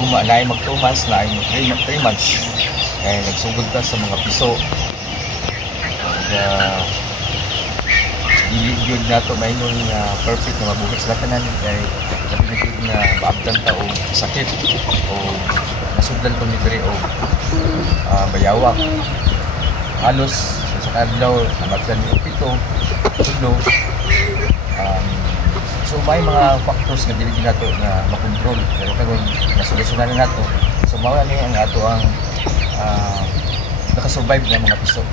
naay mag 2 months, naay mag 3 months. Kaya nagsugod ta sa mga piso. Dili yun na ito may nung perfect na mabuhat sila tanan. Kaya sabi na yun na maabdan ta o sakit o nasugdan ko ni Dre o bayawak. Halos sa kadlaw, nabagdan yung 7, 8. So may mga factors na dili nato na makontrol, pero karon nasolusyonan na nato. So mao ni ang ato ang nakasurvive ng mga piso.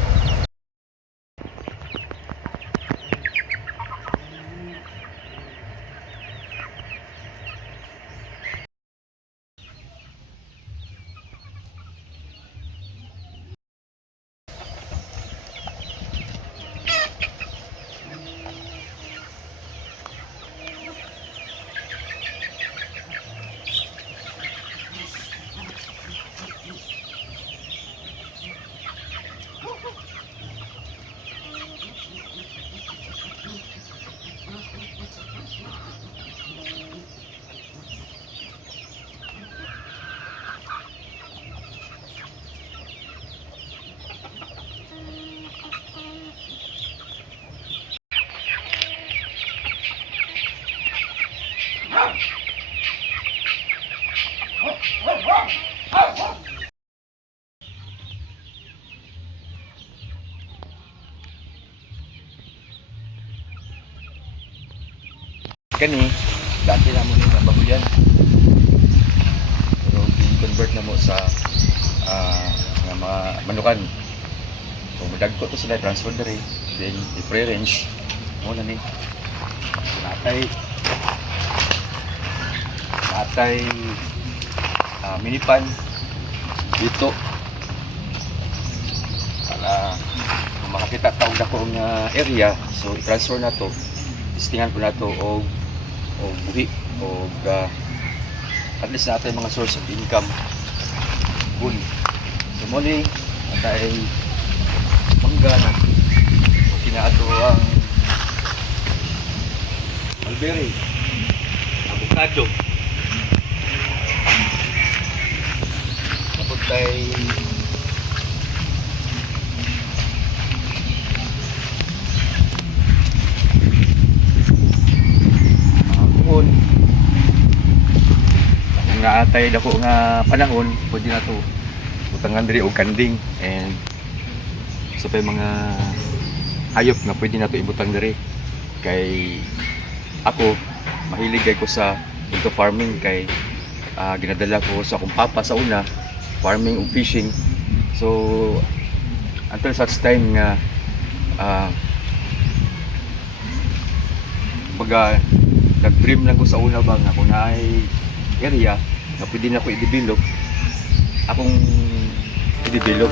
Kani, dati na mo ni nga babuyan. Pero i-convert na mo sa mga manukan. So, madagko to sila, transfer na rin. Then, i-pre-range. Muna ni. Natay minipan dito para makakita taong dakong area. So, i-transfer na to. Testingan ko na to o buhi o at least natin mga source of income good. So muli natay mangga na o kinaato ang mulberry, avocado, tapos tay nga atay dako nga panahon pwede na to utangan diri og kanding and sa so, mga hayop nga pwede na to ibutang diri kay ako mahilig ko sa into farming kay ginadala ko sa akong papa sa una farming ug fishing so until such time nga baga nag-dream lang ko sa una ba nga kung naay area na pwede na ko i-develop akong i-develop